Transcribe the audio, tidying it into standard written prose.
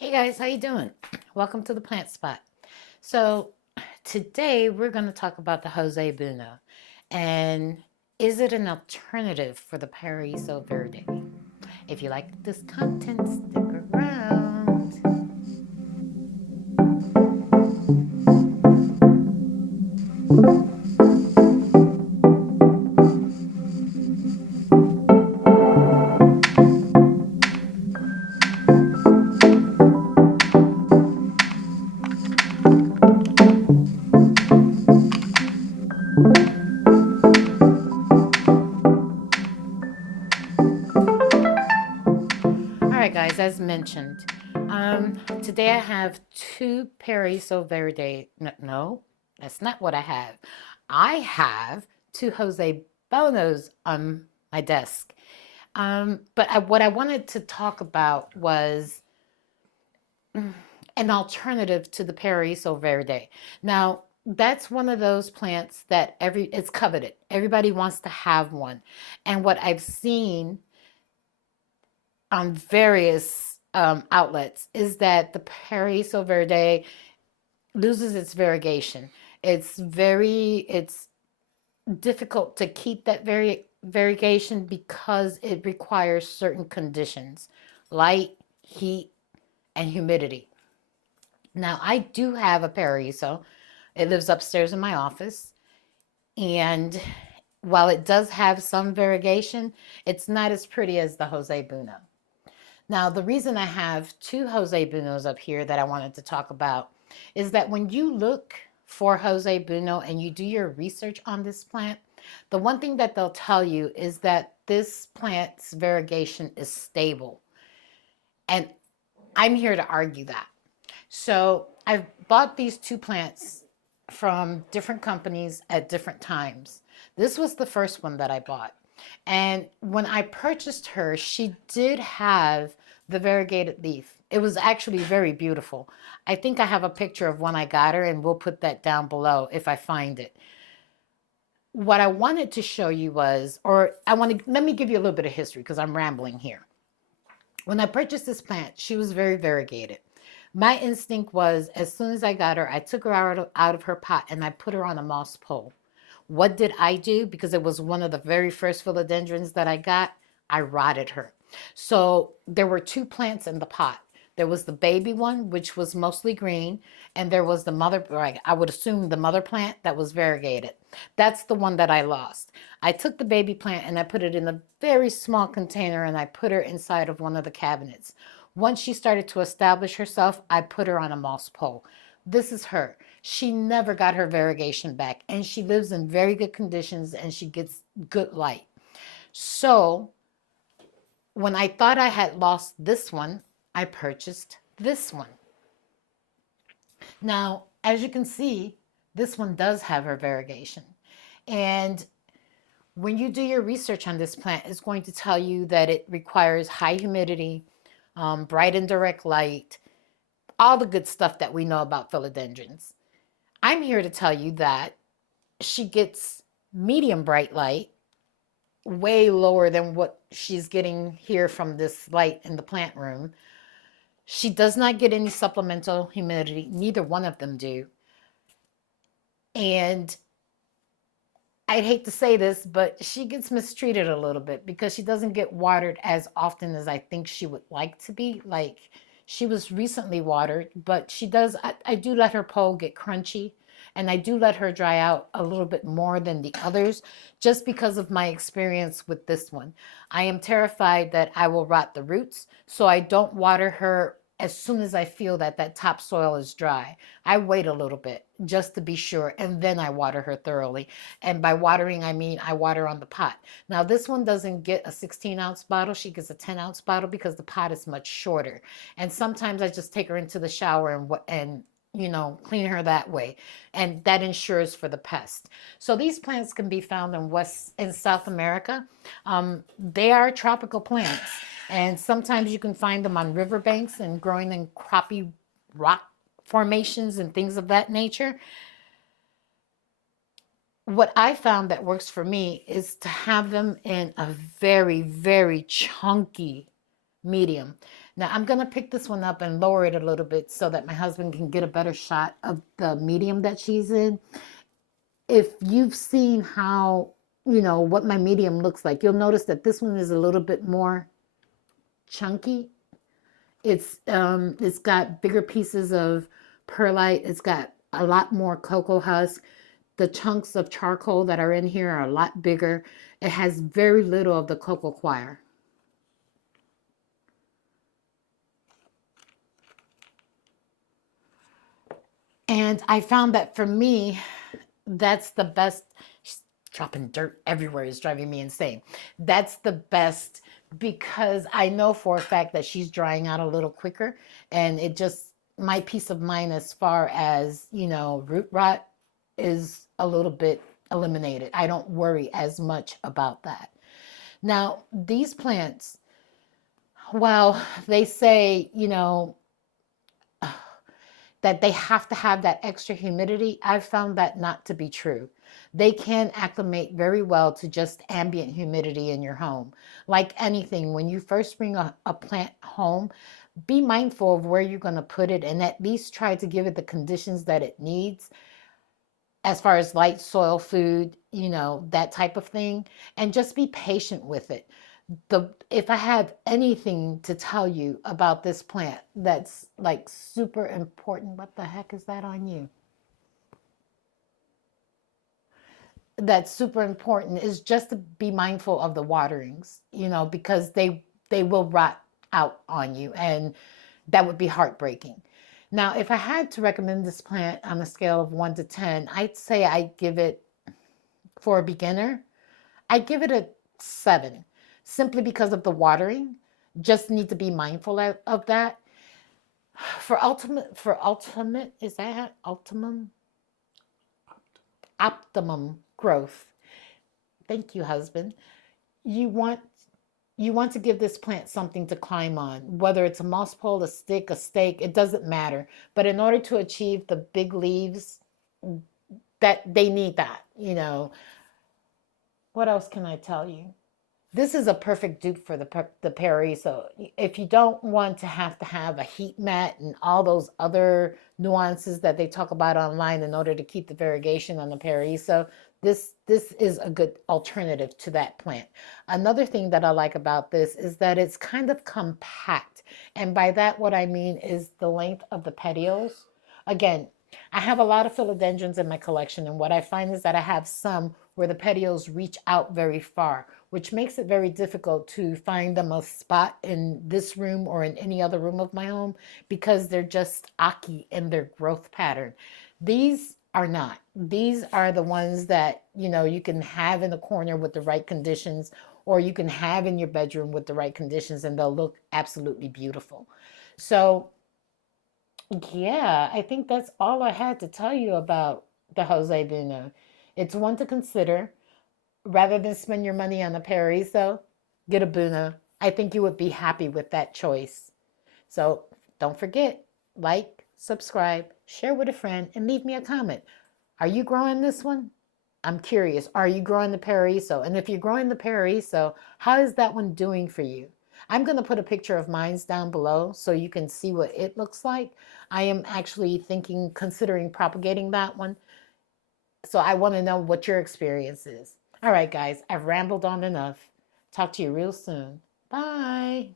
Hey guys, how you doing? Welcome to the Plant Spot. So today we're going to talk about the Jose Buono, and is it an alternative for the Paraiso Verde? If you like this content, stick around. All right, guys, as mentioned, today I have two Paraiso Verde. No, that's not what I have. I have two Jose Bonos on my desk. What I wanted to talk about was an alternative to the Paraiso Verde. Now, that's one of those plants that it's coveted. Everybody wants to have one. And what I've seen on various outlets is that the Paraiso Verde loses its variegation. It's difficult to keep that variegation because it requires certain conditions, light, heat, and humidity. Now, I do have a Paraiso. It lives upstairs in my office. And while it does have some variegation, it's not as pretty as the Jose Buono. Now, the reason I have two Jose Buonos up here that I wanted to talk about is that when you look for Jose Buono and you do your research on this plant, the one thing that they'll tell you is that this plant's variegation is stable. And I'm here to argue that. So I've bought these two plants from different companies at different times. This was the first one that I bought. And when I purchased her, she did have the variegated leaf. It was actually very beautiful. I think I have a picture of when I got her, and we'll put that down below if I find it. What I wanted to show you was, let me give you a little bit of history because I'm rambling here. When I purchased this plant, she was very variegated. My instinct was, as soon as I got her, I took her out of her pot and I put her on a moss pole. What did I do? Because it was one of the very first philodendrons that I got, I rotted her. So there were two plants in the pot. There was the baby one, which was mostly green, and there was the mother, I would assume the mother plant that was variegated. That's the one that I lost. I took the baby plant and I put it in a very small container and I put her inside of one of the cabinets. Once she started to establish herself, I put her on a moss pole. This is her. She never got her variegation back, and she lives in very good conditions and she gets good light. So when I thought I had lost this one, I purchased this one. Now, as you can see, this one does have her variegation. And when you do your research on this plant, it's going to tell you that it requires high humidity, bright and direct light, all the good stuff that we know about philodendrons. I'm here to tell you that she gets medium bright light, way lower than what she's getting here from this light in the plant room. She does not get any supplemental humidity. Neither one of them do. And I'd hate to say this, but she gets mistreated a little bit because she doesn't get watered as often as I think she would like to be. Like, she was recently watered, but I do let her pole get crunchy, and I do let her dry out a little bit more than the others just because of my experience with this one. I am terrified that I will rot the roots, so I don't water her as soon as I feel that that topsoil is dry. I wait a little bit just to be sure, and then I water her thoroughly. And by watering, I mean I water on the pot. Now, this one doesn't get a 16-ounce bottle. She gets a 10-ounce bottle because the pot is much shorter. And sometimes I just take her into the shower and clean her that way. And that ensures for the pest. So these plants can be found in South America. They are tropical plants. And sometimes you can find them on riverbanks and growing in crappy rock formations and things of that nature. What I found that works for me is to have them in a very, very chunky medium. Now I'm going to pick this one up and lower it a little bit so that my husband can get a better shot of the medium that she's in. If you've seen how, what my medium looks like, you'll notice that this one is a little bit more chunky. It's got bigger pieces of perlite. It's got a lot more cocoa husk. The chunks of charcoal that are in here are a lot bigger. It has very little of the cocoa coir. And I found that for me, that's the best. Dropping dirt everywhere is driving me insane. That's the best because I know for a fact that she's drying out a little quicker, and it just, my peace of mind as far as, root rot is a little bit eliminated. I don't worry as much about that. Now, these plants, well, they say, that they have to have that extra humidity. I've found that not to be true. They can acclimate very well to just ambient humidity in your home. Like anything, when you first bring a plant home, be mindful of where you're going to put it and at least try to give it the conditions that it needs as far as light, soil, food, that type of thing, and just be patient with it. If I have anything to tell you about this plant that's like super important, what the heck is that on you? That's super important is just to be mindful of the waterings, because they will rot out on you, and that would be heartbreaking. Now, if I had to recommend this plant on a scale of 1 to 10, I'd say I give it, for a beginner, I give it a 7, simply because of the watering. Just need to be mindful of that. For ultimate, is that optimum growth? Thank you, husband. You want you want to give this plant something to climb on, whether it's a moss pole, a stick, a stake, it doesn't matter. But in order to achieve the big leaves, that they need that. What else can I tell you? This is a perfect dupe for the Perry. So if you don't want to have a heat mat and all those other nuances that they talk about online in order to keep the variegation on the Perry, so this is a good alternative to that plant. Another thing that I like about this is that it's kind of compact, and by that what I mean is the length of the petioles. Again, I have a lot of philodendrons in my collection, and what I find is that I have some where the petioles reach out very far, which makes it very difficult to find them a spot in this room or in any other room of my home because they're just aki in their growth pattern. These are not. These are the ones that, you can have in the corner with the right conditions, or you can have in your bedroom with the right conditions, and they'll look absolutely beautiful. So, yeah, I think that's all I had to tell you about the Jose Buono. It's one to consider. Rather than spend your money on a Paraiso, get a Buono. I think you would be happy with that choice. So don't forget, like, subscribe, share with a friend, and leave me a comment. Are you growing this one? I'm curious. Are you growing the Paraiso? And if you're growing the Paraiso, how is that one doing for you? I'm going to put a picture of mine's down below so you can see what it looks like. I am actually considering propagating that one. So I want to know what your experience is. All right, guys, I've rambled on enough. Talk to you real soon. Bye.